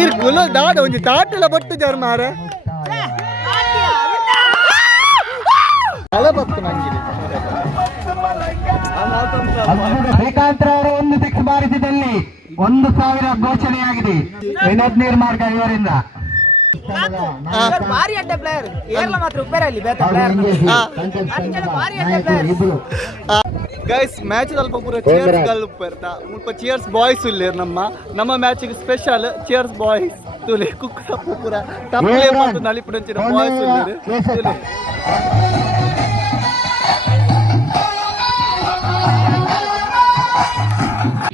ಇರ್ಕುಲು ದಾಡ ಒಂಜಿ ತಾಟಲ ಬಟ್ಟು ಜರ್ ಮಾರೆ ಶ್ರೀಕಾಂತ್ ಒಂದು ಸಿಕ್ಸ್ ಬಾರಿಸಿದಲ್ಲಿ 1,000 ಘೋಷಣೆಯಾಗಿದೆ. ವಿನೋದ್ ನೀರ್ಮಾರ್ಗ ಇವರಿಂದ. ಗೈಸ್ ಮ್ಯಾಚ್ ಅಲ್ಪ ಪೂರ ಚೇರ್ಸ್ ಗಲ್ ಉಪ್ಪರ್ತಾ ಮುಲ್ಪ ಚೇರ್ಸ್ ಬಾಯ್ಸ್ ಉಲ್ಲೇರ್ ನಮ್ಮ ಮ್ಯಾಚಿಗೆ ಸ್ಪೆಷಲ್ ಚೇರ್ಸ್ ಬಾಯ್ಸ್ ತುಲೆ ಕುಕ್ಕ ಪೂರ ಟಪ್ಲೆ ಮತ್ತು ನಳಿಪುಡಂಚಿನ ಬಾಯ್ಸ್ ಉಲ್ಲೇರ್ ತುಲೆ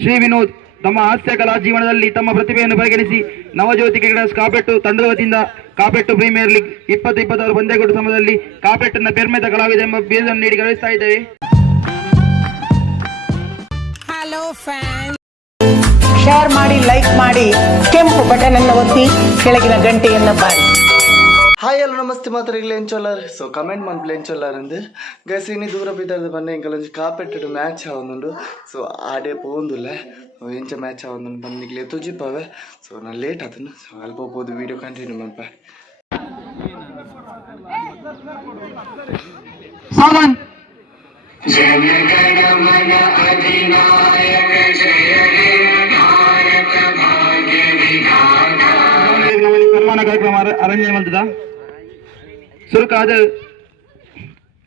ಶ್ರೀ ವಿನೋದ್ ತಮ್ಮ ಹಾಸ್ಯ ಕಲಾ ಜೀವನದಲ್ಲಿ ತಮ್ಮ ಪ್ರತಿಭೆಯನ್ನು ಪರಿಗಣಿಸಿ ನವಜ್ಯೋತಿ ಕ್ರಿಕೆಟರ್ಸ್ ಕಾಪೆಟ್ಟು ತಂಡದ ವತಿಯಿಂದ ಕಾಪೆಟ್ಟು ಪ್ರೀಮಿಯರ್ ಲೀಗ್ 2026 ಪಂದ್ಯಕೂಟ ಸಮಯದಲ್ಲಿ ಕಾಪೆಟ್ಟನ್ನ ಪೆರ್ಮೆತ ಕಲಾವಿದ ಎಂಬ ಬೇಜನ್ನು ನೀಡಿ ಗೌರವಿಸ್ತಾ ಇದ್ದೇವೆ. ಶೇರ್ ಮಾಡಿ, ಲೈಕ್ ಮಾಡಿ, ಕೆಂಪು ಬಟನ್ ಅನ್ನು ಒತ್ತಿ ಕೆಳಗಿನ ಗಂಟೆಯನ್ನು ಬಾರಿ. ಹಾಯ್ ಎಲ್ಲ ನಮಸ್ತೆ ಮಾತ್ರ ಇಲ್ಲ ಎಂಚೊಲ್ಲಾರ ಸೊ ಕಮೆಂಟ್ ಮನ್ಪುಲು ಎಂಚೊಲ್ಲಾರ ಅಂದು ಗೈಸ್ ಇನ್ನು ದೂರ ಬಿದ್ದಾರ್ದು ಬನ್ನಿ ಇಂಕಲೊಂಜಿ ಕಾಪೆಟ್ಟು ಮ್ಯಾಚ್ ಆವೊಂದುಂಡು ಸೊ ಆಡೇ ಪೋಂದುಲ್ಲ ಎಂಚ ಮ್ಯಾಚ್ ಆವೊಂದುಂಡು ಬಂದಿಗ್ಲೇ ತುಜಿಪ್ಪವೆ ಸೊ ನಾನು ಲೇಟ್ ಆತನು ಸೊ ಅಲ್ಪ ಹೋಗ್ಬೋದು ವೀಡಿಯೋ ಕಂಟಿನ್ಯೂ ಮಲ್ಪ ಸನ್ಮಾನ ಕಾರ್ಯಕ್ರಮ ಅರೇಂಜ್ ಮಾಡ್ತದ ಸುರುಕಾದ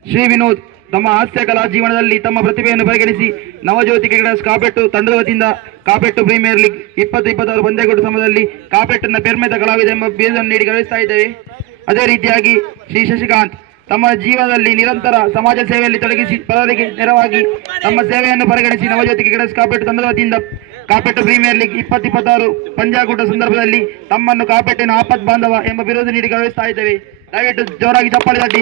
ಶ್ರೀ ವಿನೋದ್ ತಮ್ಮ ಹಾಸ್ಯ ಕಲಾ ಜೀವನದಲ್ಲಿ ತಮ್ಮ ಪ್ರತಿಭೆಯನ್ನು ಪರಿಗಣಿಸಿ ನವಜ್ಯೋತಿ ಕ್ರಿಕೆಟರ್ಸ್ ಕಾಪೆಟ್ಟು ತಂಡದ ವತಿಯಿಂದ ಕಾಪೆಟ್ಟು ಪ್ರೀಮಿಯರ್ ಲೀಗ್ 2026 ಪಂದ್ಯಕೂಟ ಸಮಯದಲ್ಲಿ ಕಾಪೆಟ್ಟನ್ನ ಪೆರ್ಮೆತ ಕಲಾವಿದ ಎಂಬ ಬೇಜನ್ನು ನೀಡಿ ಗೌರವಿಸ್ತಾ ಇದ್ದೇವೆ. ಅದೇ ರೀತಿಯಾಗಿ ಶ್ರೀ ಶಶಿಕಾಂತ್ ತಮ್ಮ ಜೀವನದಲ್ಲಿ ನಿರಂತರ ಸಮಾಜ ಸೇವೆಯಲ್ಲಿ ತೊಡಗಿಸಿ ಪರರಿಗೆ ನೆರವಾಗಿ ತಮ್ಮ ಸೇವೆಯನ್ನು ಪರಿಗಣಿಸಿ ನವಜ್ಯೋತಿ ಕ್ರಿಕೆಟರ್ಸ್ ಕಾಪೆಟ್ಟು ತಂಡದ ವತಿಯಿಂದ ಕಾಪೆಟ್ಟು ಪ್ರೀಮಿಯರ್ ಲೀಗ್ 2026 ಪಂದ್ಯಕೂಟ ಸಂದರ್ಭದಲ್ಲಿ ತಮ್ಮನ್ನು ಕಾಪೆಟ್ಟಿನ ಆಪತ್ ಬಾಂಧವ ಎಂಬ ಬಿರುದು ನೀಡಿ ಗೌರವಿಸ್ತಾ ಇದ್ದೇವೆ. ದಯವಿಟ್ಟು ಜೋರಾಗಿ ಚಪ್ಪಾಳೆ ತಟ್ಟಿ.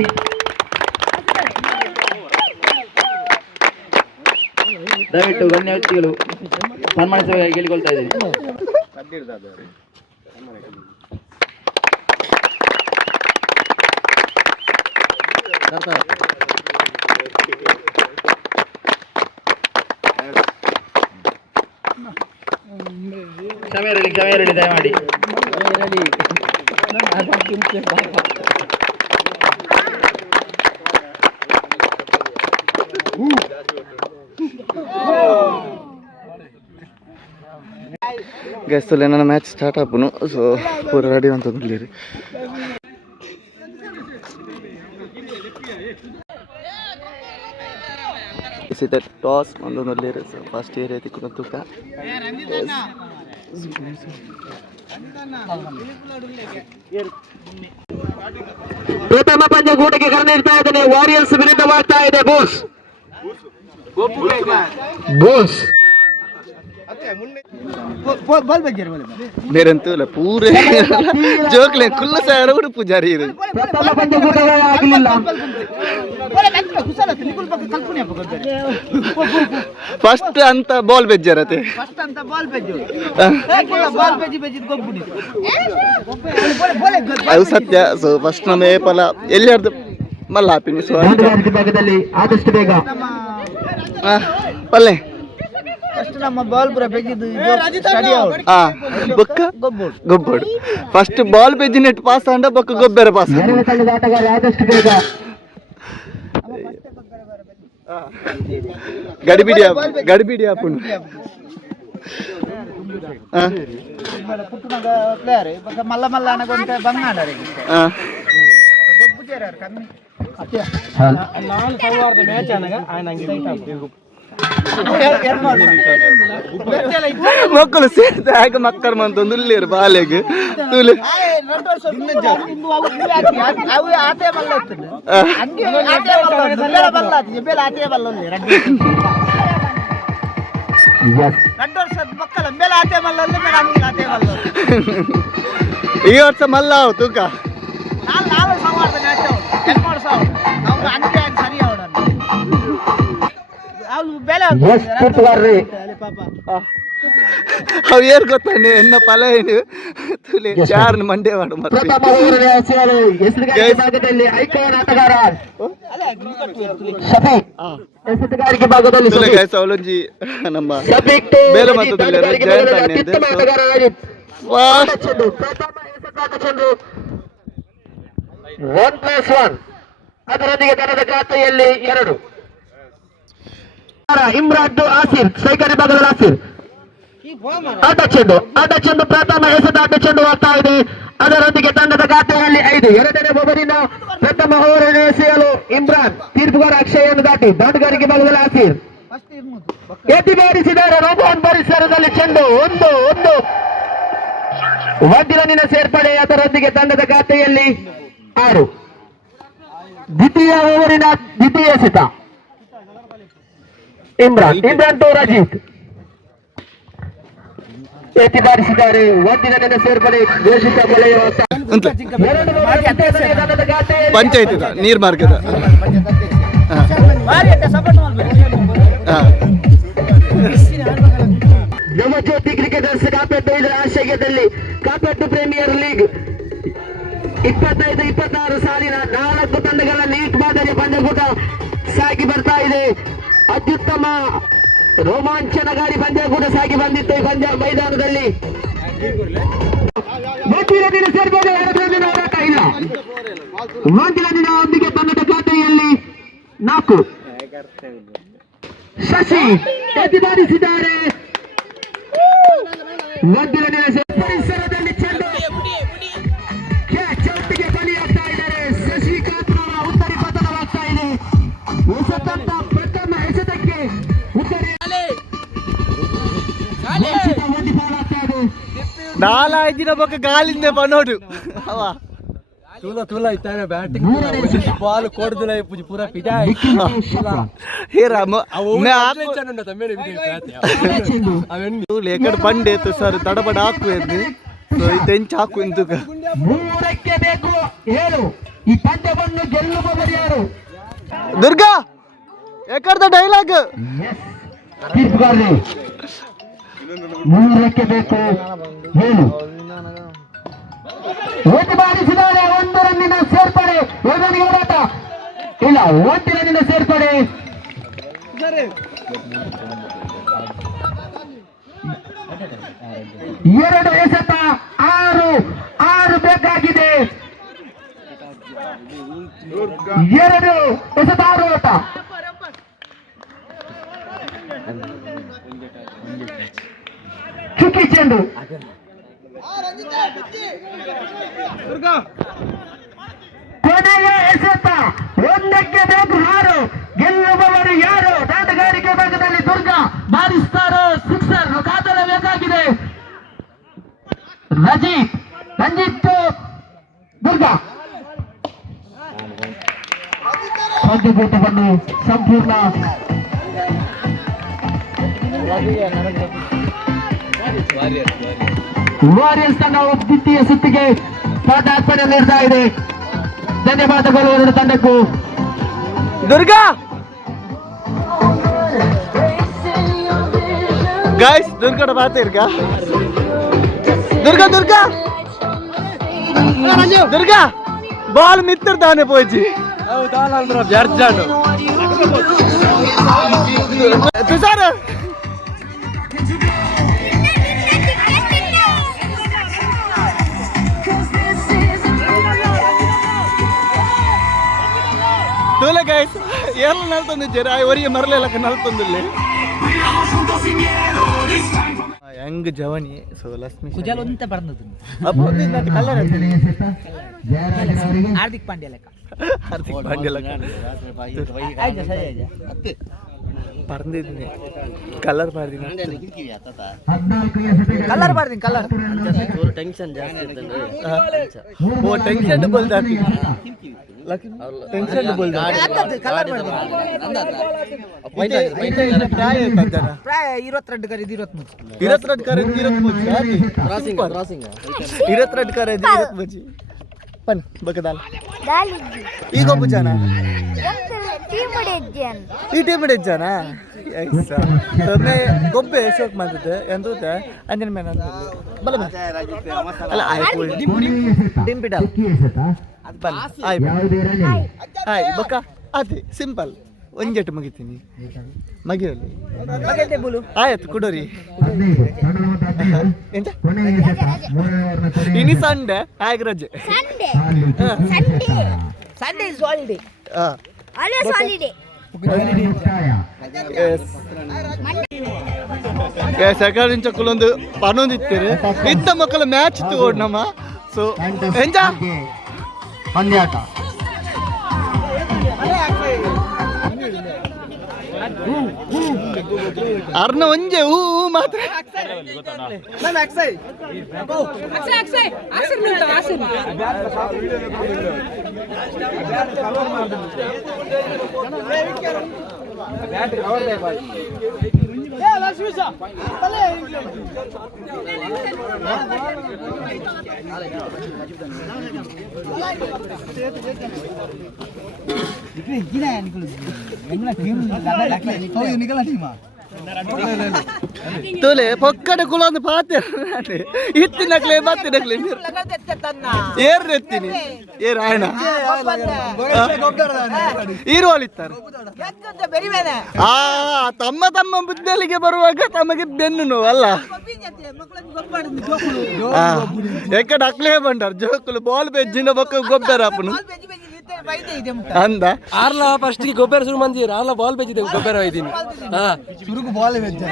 ದಯವಿಟ್ಟು ಗಣ್ಯ ವ್ಯಕ್ತಿಗಳು ಸನ್ಮಾನಿಸಬೇಕಾಗಿ ಕೇಳಿಕೊಳ್ತಾ ಇದ್ದೇನೆ. ಕ್ಷಮೆ ಇರಲಿ ದಯಮಾಡಿ. ಗೈಸ್ ತುಲೆ ನನ್ನ ಮ್ಯಾಚ್ ಸ್ಟಾರ್ಟ್ ಆಪುನು ಸೊ ಪೂರ ರೆಡಿ ಅಂತ ನೋಡ್ಲಿರಿ ಇಸಿದ ಟಾಸ್ ಒಂದು ನೋಡ್ಲಿರಿ ಸೊ ಫಸ್ಟ್ ಏರಿಯಾ ತಿಕ್ಕೊಂಡು ತೂಕ ಪ್ರಥಮ ಪಂದ್ಯಕೂಟಕ್ಕೆ ಕರೆ ನೀಡ್ತಾ ಇದ್ದಾನೆ. ವಾರಿಯರ್ಸ್ ವಿರುದ್ಧವಾಗ್ತಾ ಇದೆ ಬೋಸ್ ಬೇರಂತೂ ಇಲ್ಲ ಪೂರ ಜೋಕ್ಲೆ ಕುಲ್ಲ ಸಾರ ಕೂಡ ಪೂಜಾರಿ ಇದು ಪ್ರಥಮ ಪಂದ್ಯಕೂಟ ಆಗಲಿಲ್ಲ. ಫಸ್ಟ್ ಅಂತ ಬಾಲ್ ಬೆಜ್ಜರತೆ ಅದು ಸತ್ಯ. ಸೊ ಫಸ್ಟ್ ನಮ್ಮ ಏಪಲ ಎಲ್ಲಿಯಾರ್ದು ಮಲ್ಲ ಹಾಪಿನಿ ಸೊ ಭಾಗದಲ್ಲಿ ಆದಷ್ಟು ಬೇಗ ಪಲ್ಲೆ ಗೊಬ್ಬಡು ಫಸ್ಟ್ ಬಾಲ್ ಬೆಜ್ಜಿ ನೆಟ್ ಪಾಸ್ ಅಂಡ ಬೊಕ್ಕ ಗೊಬ್ಬರ ಪಾಸ್ ಆಟಗಾರ ಆದಷ್ಟು ಬೇಗ ಗಡಿಬಿಡಿ ಹಾಪುಂಡು మల్ల మల్ల అనకుంటే బంగాడు మ్యాచ్ అనగా ఆయన ಮಕ್ಕಳು ಸೇರಿದಾಗ ಮಕ್ಕಳು ಮಂತೊಂದು ಇಲ್ಲೇರು ಬಾಲೆಗೆ ತುಲೆ ಈ ವರ್ಷ ಮಲ್ಲ ತೂಕ ಅವು ಏರ್ ಗೊತ್ತಾನೆ ಎನ್ನ ಪಲ ಏನು ತುಲೆ ಚಾರ್ ಮಂಡ್ಯ ಮಾಡು ಅವಲೊಂಜಿ ನಮ್ಮ ಬೇಲೆ ಮತ್ತದಲ್ಲಿ ಜಯಂತ ಚೆಂಡು ಪ್ರಥಮ ಎಸೆತ ಚೆಂಡು 1+1 ಅದರೊಂದಿಗೆ ತನ್ನದ ಖಾತೆಯಲ್ಲಿ 2. ಇಮ್ರಾನ್ ಆಸಿರ್ ಸ್ಟ್ರೈಕರ್ ವಿಭಾಗದಲ್ಲಿ ಆಸಿರ್ ಅಡ್ಡ ಚೆಂಡು ಪ್ರಥಮ ಎಸೆತ ಅಡ್ಡ ಚೆಂಡು ಆಗ್ತಾ ಇದೆ. ಅದರೊಂದಿಗೆ ತಂಡದ ಖಾತೆಯಲ್ಲಿ 5. ಎರಡನೇ ಓವರಿನ ಪ್ರಥಮ ಓವರ್ ಎಸೆಯಲು ಇಮ್ರಾನ್ ತೀರ್ಪುಗಾರ ಅಕ್ಷಯವನ್ನು ದಾಟಿ ದಾಟಗಾರಿಕೆ ಭಾಗದಲ್ಲಿ ಆಸಿರ್ ಎತ್ತಿ ಬಾರಿಸಿದ್ದಾರೆ. ರೋಬೋನ್ ಪರಿಸರದಲ್ಲಿ ಚೆಂಡು 1 1 ರನ್ನಿನ ಸೇರ್ಪಡೆ. ಅದರೊಂದಿಗೆ ತಂಡದ ಖಾತೆಯಲ್ಲಿ 6. ದ್ವಿತೀಯ ಓವರಿನ ದ್ವಿತೀಯ ಎಸೆತ ಇಮ್ರಾನ್ ಟು ರಜೀತ್ ಎತ್ತಿ ಬಾರಿಸಿದ್ದಾರೆ. 1 ರನ್ನಿನ ಸೇರ್ಪಡೆ. ಘೋಷಿತ ಬಲೆಯ ಪಂಚಾಯತ್ ನೀರ್ ಮಾರ್ಗದ ನವಜ್ಯೋತಿ ಕ್ರಿಕೆಟರ್ಸ್ ಕಾಪೆಟ್ಟು ಇದರ ಆಶ್ರಯದಲ್ಲಿ ಕಾಪೆಟ್ಟು ಪ್ರೀಮಿಯರ್ ಲೀಗ್ 25-26 ಸಾಲಿನ 4 ತಂಡಗಳ ಲೀಗ್ ಮಾದರಿ ಪಂದ್ಯಕೂಟ ಸಾಗಿ ಬರ್ತಾ ಇದೆ. ಅತ್ಯುತ್ತಮ ರೋಮಾಂಚನಕಾರಿ ಪಂದ್ಯಕೂಟ ಸಾಗಿ ಬಂದಿತ್ತು ಈ ಪಂದ್ಯ ಮೈದಾನದಲ್ಲಿ. ಒಂದಿನ ಸೇರ್ಬೋದು, 2 ರನ್ನಿನ ಹೋರಾಟ ಇಲ್ಲ. 1 ರನ್ನಿನ ಒಂದಿಗೆ ತಂಡದ ಖಾತೆಯಲ್ಲಿ 4. ಶಶಿ ಎತ್ತಿ ಬಾರಿಸಿದ್ದಾರೆ. 1 ರನ್ನಿನ ಪರಿಸರದಲ್ಲಿ ಚೆಂಡು ಚೌಟಿಗೆ ಬಲಿಯಾಗ್ತಾ ಇದ್ದಾರೆ. ಶಶಿಕಾಂತ್ ಉತ್ತರಿ ಪತನವಾಗ್ತಾ ಇದೆ. ಎಸೆತಂತ ಪ್ರಥಮ ಎಸೆತಕ್ಕೆ ಉತ್ತರಿ ಪಾಲಾಗ್ತಾ ಇದೆ. 4 ದಿನ ಬೊಕ್ಕ ಗಾಲಿಂದ ಬನ್ನೋಡು ಅವ ತುಲ ಇತ್ತಾನೆ ಬ್ಯಾಟಿಂಗ್ ಬಾಲ್ ಕೊಡ್ದಿಲ್ಲ ಪೂರ ಪಿಟಾ ఎక్కడ పండి సార్ తడబడి ఆకు సో తెంచి ఆకు ఎందుకు 3ಕ್ಕೆ ಬೇಕು 7. ಈ ಪಂದ್ಯವನ್ನು ಗೆಲ್ಲುವವರು ಯಾರು? ದುರ್ಗಾ ಎಕರ್ದ ಡೈಲಾಗ್ 3ಕ್ಕೆ ಬೇಕು 7. ಎತ್ತಿ ಬಾರಿಸಿದ್ದಾರೆ. 1 ರನ್ನಿನ ಸೇರ್ಪಡೆ. ಯೋಗನಿಗೆ ಹೋರಾಟ ಇಲ್ಲ. 1 ರನ್ನಿನ ಸೇರ್ಪಡೆ. 2 ಎಸೆತ 6 ಬೇಕಾಗಿದೆ. 2 ಎಸೆತ 6 ಓಟ. ಚುಕ್ಕಿ ಚೆಂಡು ಕೊನೆಯ ಎಸೆತ 1ಕ್ಕೆ ಬೇಕು 6. ಗೆಲ್ಲುವವರು ಯಾರು? ದಾಟಗಾರಿಕೆ ಭಾಗದಲ್ಲಿ ದುರ್ಗಾ ಬಾರಿಸ್ತಾರೋ? ಸಿಕ್ಸರ್ ಕಾದಲಬೇಕಾಗಿದೆ. ರಂಜಿತ್ ದುರ್ಗಾ ಪಂದ್ಯಕೂಟವನ್ನು ಸಂಪೂರ್ಣ ವಾರಿಯರ್ಸ್ ತಂಡ ದ್ವಿತೀಯ ಸುತ್ತಿಗೆ ಪದಾರ್ಪಣೆ ನೀಡ್ತಾ ಇದೆ. ಧನ್ಯವಾದಗಳು 2 ತಂಡಕ್ಕೂ. ದುರ್ಗಾ गाइस दुर्गा बात है दुर्गा दुर्गा दुर्गा बाल मित्र दाने पोची तुषार ತೋಲೆ ಗೈಸ್ ಎಲ್ಲ ನಲ್ತೊಂದು ಜರ ಅವರಿಗೆ ಮರಲೆಲ್ಲ ನಲ್ತೊಂದಿಲ್ಲ ಹೆಂಗ್ ಜವನಿ ಸೊ ಲಕ್ಷ್ಮಿ ಕುಜಾಲೊಂತ ಬರ್ನದು ಅಪ್ಪ ಕಲರ್ ಹಾರ್ದಿಕ್ ಪಾಂಡ್ಯ ಲೆಕ್ಕ ಹಾರ್ದಿಕ್ ಪಾಂಡ್ಯ ಲೆಕ್ಕ ಆಯ್ತು ಸರಿ ಆಯ್ತು ಅತ್ತೆ ಬರ್ದಿದ್ದೀನಿ ಕಲರ್ ಬರ್ದಿನಿ ಕಲರ್ ಬರ್ದಿನಿ ಕಲರ್ ಟೆನ್ಷನ್ ಜಾಸ್ತಿ ಓ ಟೆನ್ಷನ್ ಬೋಲ್ದಾತಿ ಟೆನ್ಷನ್ ಬೋಲ್ದಾತಿ ಕಲರ್ ಬರ್ದಿನಿ ಪ್ರಾಯ 22 ಕರೆದು 23 ಕರೆದು 23 ಕ್ರಾಸಿಂಗ್ 22 ಕರೆದು 23 ಪನ್ ಬಕದಾಲ್ ಈಗ ಒಬ್ಬ ಈ ಟೀಮ್ ಇದ್ದಾನ ಸೊನ್ನೆ ಗೊಬ್ಬೆ ಸೋಕ್ ಮಾಡ್ತಿದ್ದೆ ಎಂತ ಅಂಜನ ಮೇನ ಬಲ ಅಲ್ಲ ಆಯ್ತು ಡಿಂಪಿಡಲ್ ಅದು ಬಲ್ಲ ಆಯ್ತು ಹಾಯ್ ಬಕ್ಕ ಅದೇ ಸಿಂಪಲ್ ಒಂಜೆಟ್ ಮುಗಿತೀನಿ ಮಗಿಯಲ್ಲಿ ಆಯ್ತು ಕುಡೋರಿ ಎಂತ ಇನಿ ಸಂಡೆ ಆಗ ರಜೆ Sunday is holiday. Always holiday. ಸಕಾಲ ಚಕ್ಕಲೊಂದು ಪನ್ನೊಂದಿತ್ತೀರಿ ಇತ್ತ ಮಕ್ಕಳ ಮ್ಯಾಚ್ ತಗೊಂಡು ನಮ್ಮ ಸೊ ಎಂಜ ಪಂದ್ಯಾಟ ಅರ್ನ ಒಂಜೆ ಹೂ ಮಾತ್ರ ತೋಲೆ ಪಕ್ಕಡ ಕುಲೊಂದು ಪಾತೆ ಇತ್ತಿನಕ್ಲೆ ಬತ್ತಿನಕ್ಲೆ ಏರ್ ಎತ್ತೀನಿ ಏರ್ ಆಯ್ನ ಈರುವಳಿತ್ತಾರೆ ತಮ್ಮ ತಮ್ಮ ಬುದ್ಧಿಯಲ್ಲಿಗೆ ಬರುವಾಗ ತಮಗೆ ಬೆನ್ನು ನೋವು ಅಲ್ಲ ಎಕ್ಕಡ ಅಕ್ಲೇ ಬಂಡಾರ ಜೋಕುಲು ಬಾಲ್ ಬೆಜ್ಜಿನ ಬೊಕ್ಕ ಗೊಬ್ಬರ ಅಪ್ಪನು ಅಂದ ಆರ್ಲ ಫಸ್ಟ್ ಗೊಬ್ಬರ ಶುರು ಮಂದಿ ಆರ್ಲ ಬಾಲ್ ಬೆಚ್ಚಿದೆ ಗೊಬ್ಬರ ಒಯ್ದೀನಿ ಹಾ ಸುರುಕು ಬಾಲ್ ಬೆಜ್ಜ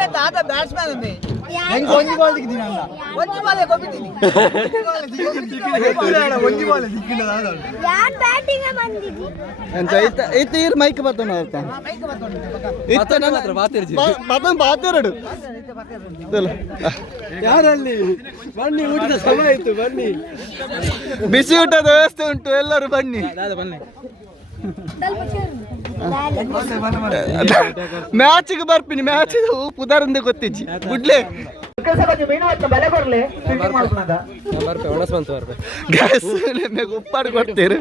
ಐತೆ ಈರ್ ಮೈಕ್ ಬತ್ತನ ಬಾತಿರಡು ಯಾರಲ್ಲಿ ಬನ್ನಿ ಊಟದ ಸಮಯ ಆಯ್ತು ಬನ್ನಿ ಬಿಸಿ ಊಟದ ವ್ಯವಸ್ಥೆ ಉಂಟು ಎಲ್ಲರೂ ಬನ್ನಿ ಮ್ಯಾಚಿಗೆ ಬರ್ತೀನಿ ಮ್ಯಾಚ್ ಪುದಾರಂದ ಗೊತ್ತಿಜ್ಜಿ ಗುಡ್ಲೆ ಗ್ಯಾಸ್ ಉಪ್ಪಾಡು ಕೊಡ್ತೀರಿ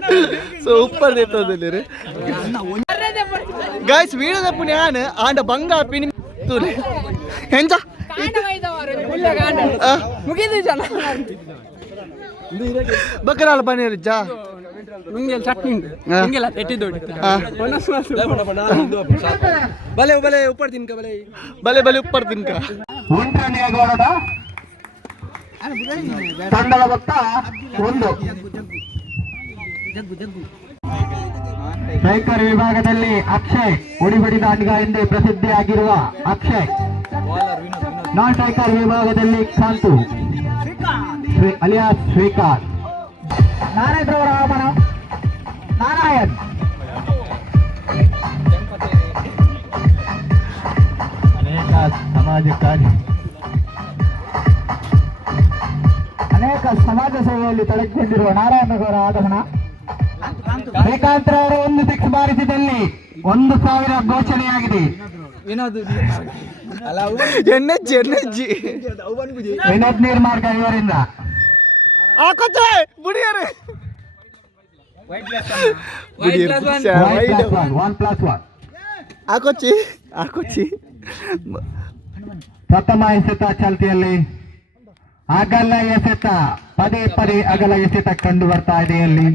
ಸೊ ಉಪ್ಪಾಡು ಎತ್ತೋದಿಲ್ಲ ಗಾಯ್ಸ್ ವೀಣದ ಪುಣ್ಯಾನ್ ಆಂಡ ಬಂಗ ಪಿನಿ ತೂಲೆ ಹೆಂಜ ಬಕರಾಲ ಬನ್ನಿ ಜಾ ಚಟ್ನಿ ಬಲೆ ಬಲೆ ಉಪ್ಪರ್ ತಿನ್ಕ ಬಲೆ ಬಲೆ ಬಲೆ ಉಪ್ಪರ್ ತಿನ್ಕ ಉಂಟಣಿಯಗೋಳದ ತಂಡದ ಮೊತ್ತ 1 ಸ್ಟ್ರೈಕರ್ ವಿಭಾಗದಲ್ಲಿ ಅಕ್ಷಯ್ ಉಡಿಬಡಿ ದಾಂಡಿಗ ಎಂದೇ ಪ್ರಸಿದ್ಧಿಯಾಗಿರುವ ಅಕ್ಷಯ್ ನಾನ್ ಸ್ಟ್ರೈಕರ್ ವಿಭಾಗದಲ್ಲಿ ಕಾಂತು ಅಲಿಯಾಸ್ ಶ್ರೀಕಾಂತ್ ನಾರಾಯಣರವರ ಆಗಮನ ನಾರಾಯಣ್ ಅನೇಕ ಸಮಾಜ ಸೇವೆಯಲ್ಲಿ ತೊಡಗಿಕೊಂಡಿರುವ ನಾರಾಯಣರವರ ಆಗಮನ ಶ್ರೀಕಾಂತ್ ರವರು 1 ಸಿಕ್ಸ್ ಬಾರಿಸಿದಲ್ಲಿ 1,000 ಘೋಷಣೆಯಾಗಿದೆ ವಿನೋದ್ ನಿರ್ಮಾರ್ಗ ಇವರಿಂದ ಪ್ರಥಮ ಎಸೆತ ಚಾಲ್ತಿಯಲ್ಲಿ ಅಗಲ ಎಸೆತ ಪದೇ ಪದೇ ಅಗಲ ಎಸೆತ ಕಂಡು ಬರ್ತಾ ಇದೆ ಅಲ್ಲಿ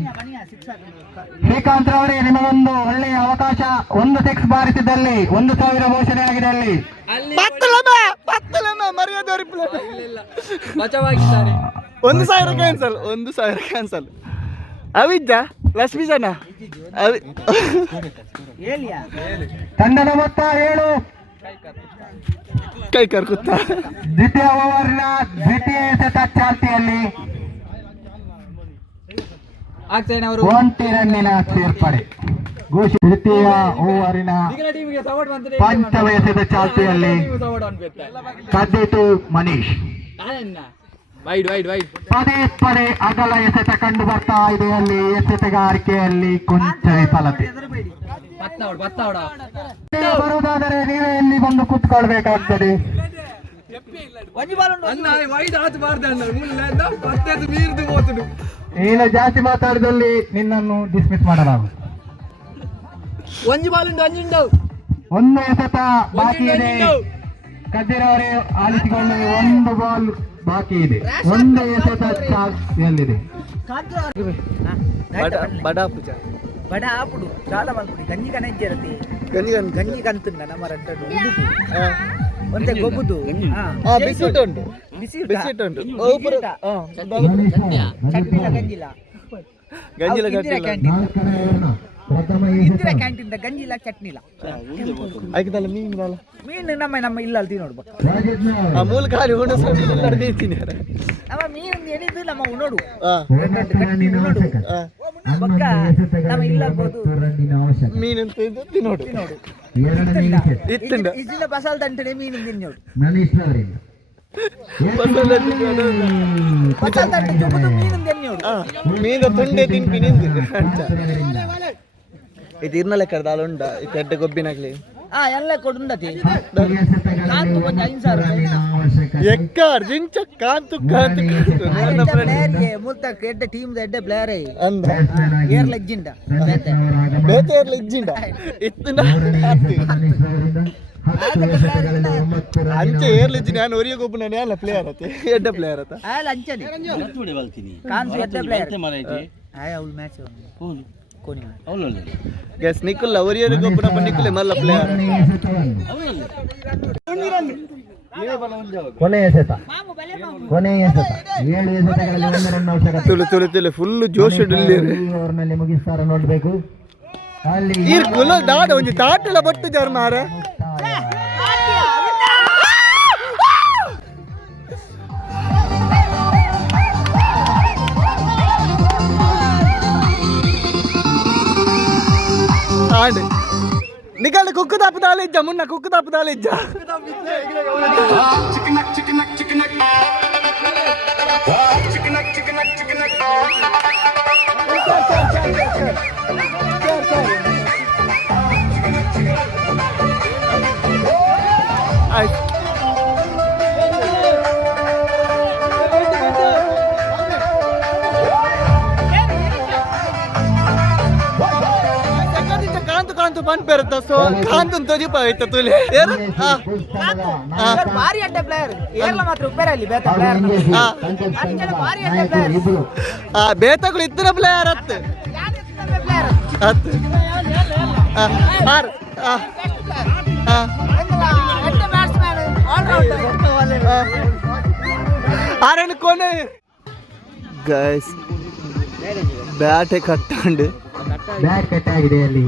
ಶ್ರೀಕಾಂತ್ ರವರೇ ನಿಮಗೊಂದು ಒಳ್ಳೆಯ ಅವಕಾಶ 1 ಸಿಕ್ಸ್ ಬಾರಿಸಿದಲ್ಲಿ 1,000 ಘೋಷಣೆ ಆಗಿದೆ ಅಲ್ಲಿ ಬಚಾವಾಗಿದ್ದಾರೆ 1,000 ಕ್ಯಾನ್ಸಲ್ 1,000 ಕ್ಯಾನ್ಸಲ್ ಅವಿದ್ದ ಲಕ್ಷ್ಮೀ ಜನ ತಂಡದ ಮೊತ್ತ 7 ಕೈ ಕರ್ಕುತ್ತ ದ್ವಿತೀಯ ಓವರ್ನ ದ್ವಿತೀಯ ಎಸೆತ ಚಾಲ್ತಿಯಲ್ಲಿ ಒಂಟಿ ರನ್ನಿನ ಸೇರ್ಪಡೆ ಘೋಷಣೆ ತೃತೀಯ ಓವರಿನ ಪಂಚಮ ಎಸೆತ ಚಾಲ್ತಿಯಲ್ಲಿ ಕದ್ದಿತು ಮನೀಶ್ ಪದೇ ಪದೇ ಅಗಲ ಎಸೆತ ಕಂಡು ಬರ್ತಾ ಇದೆ ಅಲ್ಲಿ ಎಸೆತಗಾರಿಕೆಯಲ್ಲಿ ಕೊಂಚ ವಿಫಲತೆ ಬರುವುದಾದರೆ ನೀವೇ ಇಲ್ಲಿ ಬಂದು ಕೂತ್ಕೊಳ್ಬೇಕಾಗ್ತದೆ ನೀನು ಜಾಸ್ತಿ ಮಾತಾಡಿದಲ್ಲಿ ನಿನ್ನನ್ನು ಡಿಸ್ಮಿಸ್ ಮಾಡಲಾಗುವುದು ಒಂದು ಎಸೆತ ಬಾಕಿ ಇದೆ ಕದ್ದಿರವರೇ ಆಲಿಸಿಕೊಂಡು 1 ಬಾಲ್ ಬಾಕಿ ಇದೆ 1 ಎಸೆತ ಚಾಲ್ತಿಯಲ್ಲಿದೆ ಬಡ ಪೂಜಾ ಬಡ ಆಪುಡು ಚಾಲ ಮಲ್ಪುಡಿ ಗಂಜಿ ಕಣಜ್ಜಿ ಇರತ್ತೆ ಗಂಜಿ ಗಂಜಿ ಕಂತುಂಡ ನಮ್ಮ ರಟ್ಟಡು ಒಂದೇ ಗೊಬ್ಬುದು ಬಿಸಿಟ್ ಉಂಟು ಬಿಸಿಟ್ ಉಂಟು ಚಟ್ನಿಲ ಗಂಜಿಲ ಗಂಜಿಲ ಪ್ರಥಮ ಕ್ಯಾಂಟೀನ್ ಗಂಜಿಲ ಚಟ್ನಿಲ ಆಯ್ತಲ್ಲ ಮೀನು ಮೀನು ನಮ್ಮ ಇಲ್ಲ ಅಲ್ಲಿ ನೋಡು ಆ ಮೂಲ ಖಾಲಿ ಹೊಣಸ್ತೀನಿ ನಮ್ಮ ಮೀನು ಎಣಿದು ನಮ್ಮ ಉಣೋಡು ಅವಶ್ಯಕ ಬೊಕ್ಕ ನಮ್ಮ ಇಲ್ಲ ಬೋದು ಮೀನು ತಿನ್ನೋಡು ಇತ್ತುಂಡ ಇಜಿಲ ಬಸಾಲ್ ದಂಟನೆ ಮೀನು ತಿನ್ನೋಡು ನನ್ನ ಇಷ್ಟವರಿಗೆ ಬಸಾಲ್ ದಂಟೆ ಚುಬುದು ಮೀನು ತಿನ್ನೋಡು ಮೀನು ತುಂಡೆ ತಿನ್ಪಿ ನಿಂದು ಇದು ಇರ್ನ ಲೆಕ್ಕ ಉಂಡ ಇದು ಎಡ್ಡೆ ಗೊಬ್ಬಿನಾಗ್ಲಿ ಎಲ್ಲ ಕೊಡುಂಡತಿ ಕಾಂತು ಕೊಂಚ 5,000 ಎಕ್ಕಾರ್ ಜಿಂಚ ಕಾಂತು ಕಾಂತು ಪ್ಲೇಯರ್ಗೆ ಮುಲ್ತಕ್ ಎಡ್ಡೆ ಟೀಮ್ ಎಡ್ಡೆ ಪ್ಲೇಯರ್ ಅಂದ ಏರ್ ಲೆಜ್ಜಿಂಡ ಬೇತೆ ಇಜ್ಜಿಂಡ ಇತ್ತುಂಡ ಅಂಚೆ ಏರ್ಲಿಜ್ಜಿ ನಾನು ಒರಿಯ ಗೊಬ್ಬ ನಾನು ಎಲ್ಲ ಪ್ಲೇಯರ್ ಆತ ಎಡ್ಡೆ ಪ್ಲೇಯರ್ ಆತ ಅಲ್ಲ ಅಂಚನೆ ಕಾಂತು ಎಡ್ಡೆ ಪ್ಲೇಯರ್ ಅವಳು ಮ್ಯಾಚ್ ಕೋನಿ ಗಸ್ ನಿಕುಲ್ಲ ಒರಿಯ ಗೊಬ್ಬನ ನಿಕುಲೆ ಮಲ್ಲ ಪ್ಲೇಯರ್ ಕೊನೆಯ ಎಸೆತ 7 ಎಸೆತಗಳಲ್ಲಿ 1 ರನ್ ಅವಶ್ಯಕತೆ. ತುಳು ಫುಲ್ ಜೋಶ್ ಓವರ್ನಲ್ಲಿ ಮುಗಿಸ್ತಾರ ನೋಡ್ಬೇಕು. ಅಲ್ಲಿ ಈರ್ ಗುಲ ದಾಡ ಒಂಜಿ ತಾಟಲ ಬಟ್ಟು ಜರ್ ಮಾರ ಆಡ್ ನಿಕಲ್ ಕುಕ್ಕು ತಪ್ಪದಾಲ ಇಜ್ಜ ಮುನ್ನ ಕುಕ್ಕು ತಪ್ಪದಾಲ ಇಜ್ಜ ಆಯ್ತು ಕಾಂತು ಬಂದ್ ಬೇರುತ್ತ ಸೊ ಕಾಂತು ತೋಜಿಪ ಆಯ್ತು ತುಲಿ ಭಾರಿ ಅಡ್ಡೆ ಪ್ಲೇಯರ್ ಏರ್ಲ ಮಾತ್ರ ಉಪ್ಪೇರ ಅಲ್ಲಿ ಬೇತ ಪ್ಲೇಯರ್ ಭಾರಿ ಅಡ್ಡೆ ಪ್ಲೇಯರ್ ಬೇತಗಳು ಇದ್ದರ ಪ್ಲೇಯರ್ ಹತ್ತು ಹತ್ತು ಅಡ್ಡೆ ಬ್ಯಾಟ್ಸ್ಮನ್ ಆಲ್ರೌಂಡರ್ ಆರನ್ನು ಕೊನೆ ಗೈಸ್ ಬ್ಯಾಟೆ ಕಟ್ಟಾಂಡು ಬ್ಯಾಟ್ ಕಟ್ ಆಗಿದೆ ಅಲ್ಲಿ.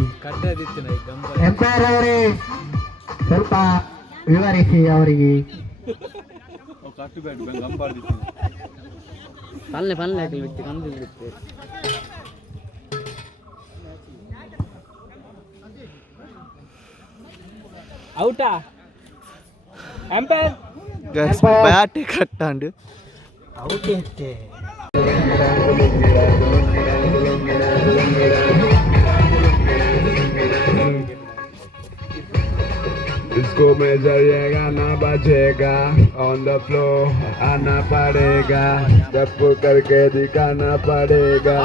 ಎಂಪೈರ್ ಅವರೇ ಸ್ವಲ್ಪ ವಿವರಿಸಿ ಅವರಿಗೆ. ಔಟಾ ಎಂಪೈರ್ ಗೈಸ್ ಬ್ಯಾಟೆ ಕಟ್ಟಾಂಡು ಔಟ್ ಅಂತೆ. इसको में जाइएगा ना बचेगा ऑन द फ्लोर आना पड़ेगा सबको करके दिखाना पड़ेगा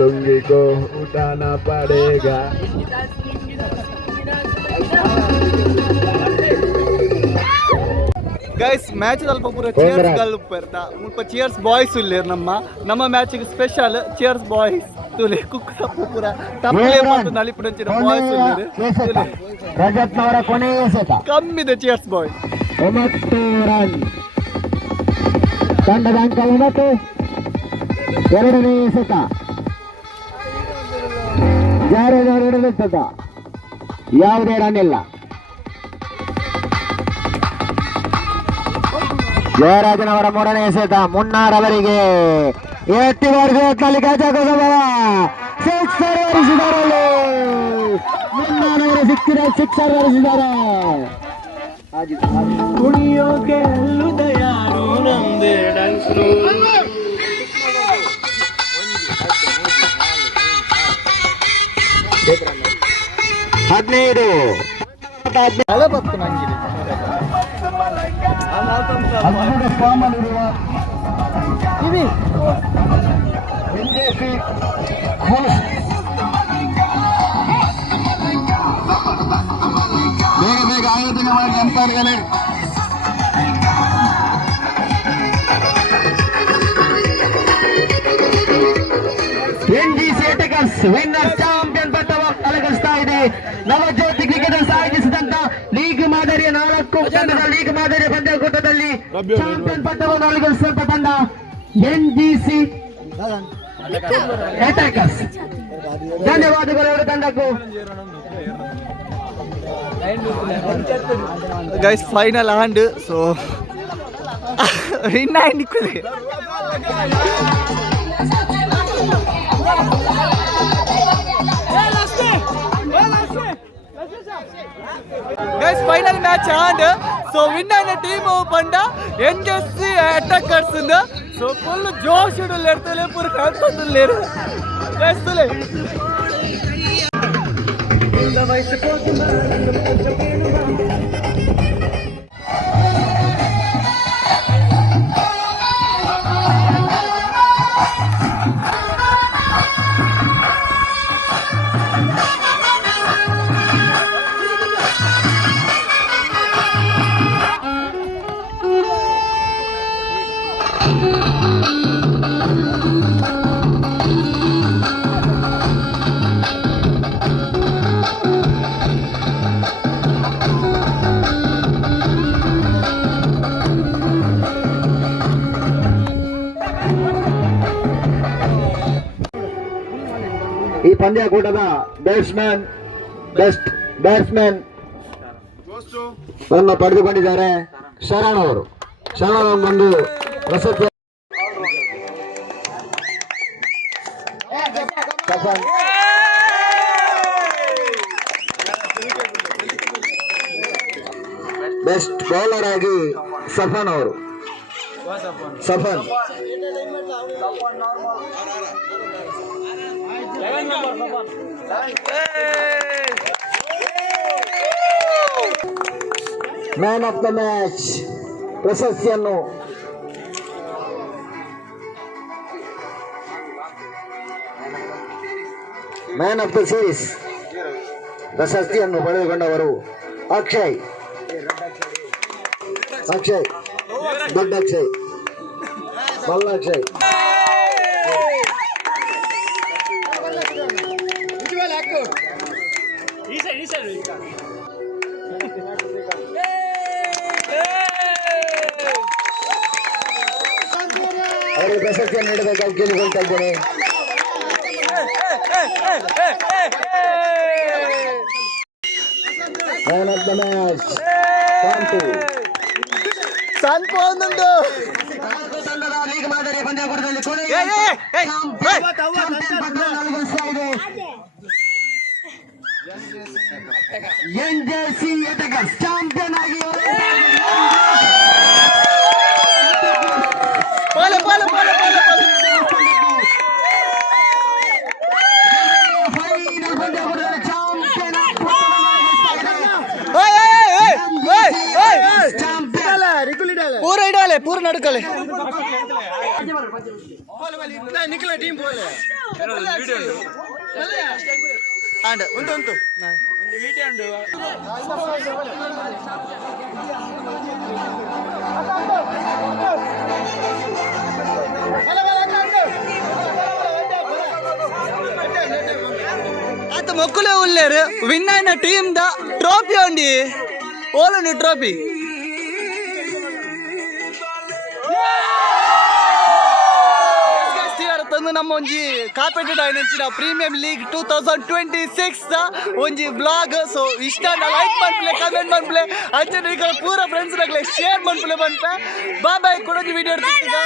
लुंगी को उठाना पड़ेगा ಗೈಸ್ ಮ್ಯಾಚ್ ಸ್ವಲ್ಪ ಪೂರ ಚೇರ್ಸ್ ಗಳು ಬರ್ತಾ ಮುಲ್ಪ ಚೇರ್ಸ್ ಬಾಯ್ಸ್ ಇಲ್ಲೇರ್ ನಮ್ಮ ಮ್ಯಾಚ್ ಸ್ಪೆಷಲ್ ಚೇರ್ಸ್ ಬಾಯ್ಸ್ ತುಲೆ ಕುಕ್ ತಪ್ಪು ಪೂರ ತಪ್ಪಲೆ ಮತ್ತು ನಲಿಪುಡಂಚಿನ ಬಾಯ್ಸ್ ಇಲ್ಲೇರ್ ರಜತ್ನವರ ಕೊನೆಯ ಎಸೆತ ಕಮ್ಮಿದೆ ಚೇರ್ಸ್ ಬಾಯ್ಸ್ 9 ರನ್. ತಂಡದ ಅಂಕ 9. ಎರಡನೇ ಎಸೆತ ಜಾರಜಾರ ಎಸೆತ ಯಾವುದೇ ರನ್ ಇಲ್ಲ. ಜಯರಾಜನವರ 3ನೇ ಎಸೆತ ಮುನ್ನಾರ್ ಅವರಿಗೆ ಎತ್ತಿನಲ್ಲಿ ಗಜಗಜ ಸಿಕ್ಸರ್ ಹೊರಿಸಿದ್ದಾರೆ. ಮುನ್ನಾರ್ ಅವರು ಸಿಕ್ಸರ್ ಹೊರಿಸಿದ್ದಾರೆ. ಕುಣಿಯೋಕೆ ಯಾರು ನಮ್ದೇ ಡ್ಯಾನ್ಸ್ 15 ತಲೆ ಬತ್ತು ನಂಗಿದೆ ಅದ್ಭುತ ಫಾರ್ಮಲ್ಲಿರುವ ಕಿವಿ ಬೇಗ ಆಯೋಜನೆ ಮಾಡಿ ಅಂಪೈರ್ಗಳೇ. NGC Attackers ವಿನ್ನರ್ ಚಾಂಪಿಯನ್ ಪಟ್ಟವನ್ನು ಅಲಂಕರಿಸ್ತಾ ಇದೆ ನವಜ್ಯೋತಿ ಕ್ರಿಕೆಟರ್ಸ್ ಮಾದರಿಯ ಪಂದ್ಯಕೂಟದಲ್ಲಿ ಚಾಂಪಿಯನ್ ಪಟ್ಟವನ್ನು ಅಲಂಕರಿಸುವಂತ ತಂಡ NGC ಅಟ್ಯಾಕರ್ಸ್. ಧನ್ಯವಾದಗಳು ಅವರ ತಂಡಕ್ಕೂ. Guys final and so win ಆಯ್ನಿಕ್ಕುದೆ. Guys final match and so win అయిన టీమ్ పండ NGC అటాకర్స్ ఉంది. సో ఫుల్ జోష్ లేರ್ತలే ಪೂರ ಕಾಣ್ತಲೇರು ಗೈಸ್ತಲೇ ಈ ಪಂದ್ಯಕೂಟದ ಬೆಸ್ಟ್ ಬ್ಯಾಟ್ಸ್ಮನ್ ಅನ್ನು ಪಡೆದುಕೊಂಡಿದ್ದಾರೆ ಶರಣ್ ಅವರು. ಶರಣ್ ಬಂದು ಪ್ರಶಸ್ತಿ ಬೆಸ್ಟ್ ಬೌಲರ್ ಆಗಿ ಸಫನ್ ಅವರು. ಸಫನ್ ಮ್ಯಾನ್ ಆಫ್ ದ ಮ್ಯಾಚ್ ಪ್ರಶಸ್ತಿಯನ್ನು ಮ್ಯಾನ್ ಆಫ್ ದ ಸೀರೀಸ್ ಪ್ರಶಸ್ತಿಯನ್ನು ಪಡೆದುಕೊಂಡವರು ಅಕ್ಷಯ್ ದೊಡ್ಡ ಅಕ್ಷಯ್ ಬಲ್ಲ ಅಕ್ಷಯ್. ಅವರಿಗೆ ಪ್ರಶಸ್ತಿಯನ್ನು ನೀಡಬೇಕಾಗಿ ಕೇಳಿಕೊಳ್ತಾ ಇದ್ದೇನೆ. ಮ್ಯಾನ್ ಆಫ್ ದ ಮ್ಯಾಚ್ ಸಂತು ಒಂದೊಂದು ತಂಡದ ಲೀಗ್ ಮಾದರಿಯ ಪಂದ್ಯಕೂಟದಲ್ಲಿ NGC ಅಟ್ಯಾಕರ್ಸ್ ಚಾಂಪಿಯನ್ ಆಗಿ ಪೂರ ಇಡಾಲೆ ಪೂರ ನಡ್ಕಲೆ ಆಂಡ ಉಂಟು ಉಂಟು ಆತ ಮೊಕ್ಕಲೇ ಉಳ್ಳೇರು ವಿನ್ అయిన టీమ్ ದ ಟ್ರೋಫಿ ಉಂಡಿ ಓಲುಂಡು ಟ್ರೋಫಿ. ತಂದು ನಮ್ಮ ಒಂಜಿ ಕಾಪೆಟೆಡ್ ಆಯ್ನಂಚಿನ ಪ್ರೀಮಿಯಂ ಲೀಗ್ 2026 ಒಂಜಿ ಬ್ಲಾಗ್. ಸೊ ಇಷ್ಟ ಲೈಕ್ ಮಾಡ್ಪ್ಲೆ ಕಮೆಂಟ್ ಮಾಡ್ಪ್ಲೆ ಅಂಚೆ ಪೂರ ಫ್ರೆಂಡ್ಸ್ ಶೇರ್ ಮಾಡ್ಪ್ಲೆ ಬಂತ ಬಾಯ್ ಕೊಡೋದು ವಿಡಿಯೋ ಇರ್ತಿದ್ದ.